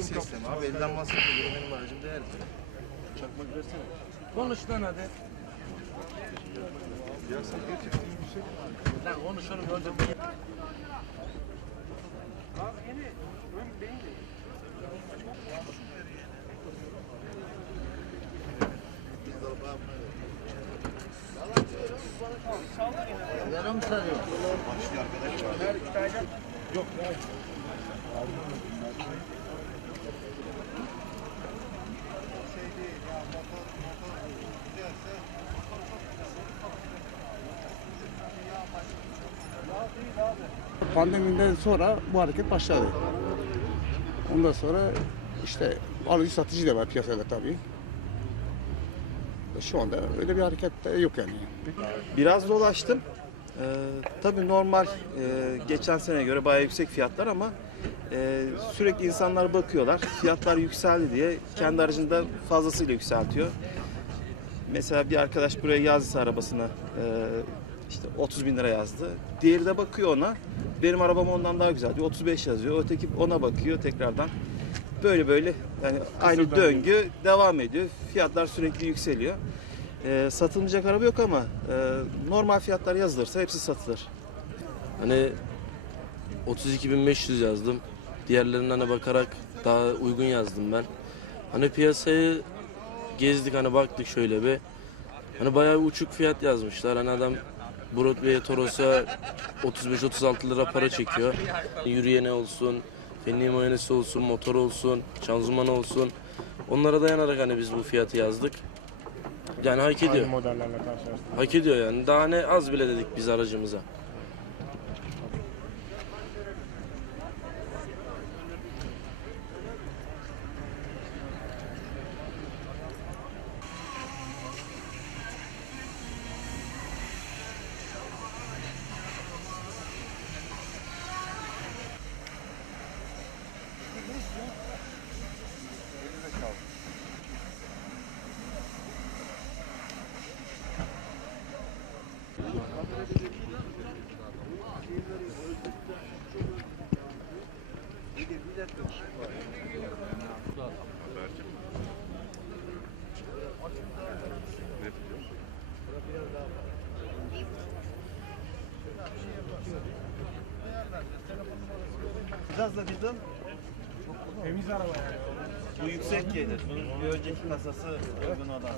Direkt sistem abi. Elden bahsetme. Benim aracım değerli. Çakmak versene. Konuş lan hadi. Ya sen gerçekten yüksek. Lan konuş oğlum önce. Yarım sarıyor. Pandemiden sonra bu hareket başladı. Ondan sonra işte alıcı satıcı da var piyasada tabii. Şu anda öyle bir hareket de yok yani. Biraz dolaştım. Ee, tabii normal e, geçen sene göre bayağı yüksek fiyatlar ama e, sürekli insanlar bakıyorlar. Fiyatlar yükseldi diye kendi aracında fazlasıyla yükseltiyor. Mesela bir arkadaş buraya yazdıysa arabasına e, işte 30 bin lira yazdı. Diğeri de bakıyor ona. Benim arabam ondan daha güzel diyor. 35 yazıyor. Öteki ona bakıyor tekrardan. Böyle böyle yani aynı döngü devam ediyor. Fiyatlar sürekli yükseliyor. Ee, satılmayacak araba yok ama e, normal fiyatlar yazılırsa hepsi satılır. Hani 32.500 yazdım. Diğerlerinden bakarak daha uygun yazdım ben. Hani piyasayı gezdik hani baktık şöyle bir. Hani bayağı uçuk fiyat yazmışlar. Hani adam Broadway Toros'a 35-36 lira para çekiyor. Yürüyene olsun, fenli muayenesi olsun, motor olsun, şanzıman olsun. Onlara dayanarak hani biz bu fiyatı yazdık. Yani hak ediyor. modellerle. Hak ediyor yani. Daha ne az bile dedik biz aracımıza. Biraz da bizim Temiz araba yani. bu yüksek gelir. Bunun bir önceki kasası uygun olan.